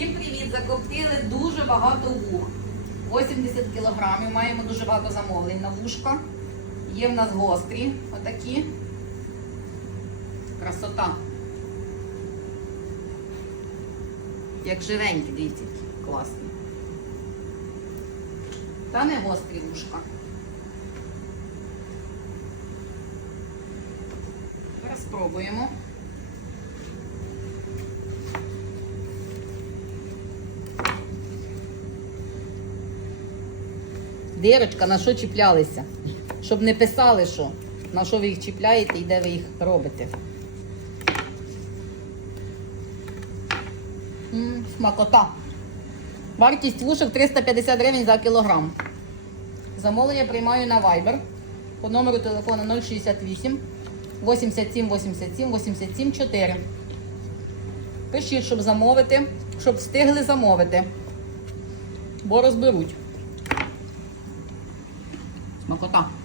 Всім привіт! Закоптили дуже багато вух. 80 кілограмів. Маємо дуже багато замовлень на вушка. Є в нас гострі, отакі. Красота. Як живенькі, дивіться, класні. Та не гострі вушка. Зараз Дирочка, на що чіплялися? Щоб не писали, що на що ви їх чіпляєте і де ви їх робите. М, смакота. Вартість вушок 350 гривень за кілограм. Замовлення приймаю на Viber по номеру телефону 068 87 87 87 4. Пишіть, щоб замовити, щоб встигли замовити. Бо розберуть. Смакота.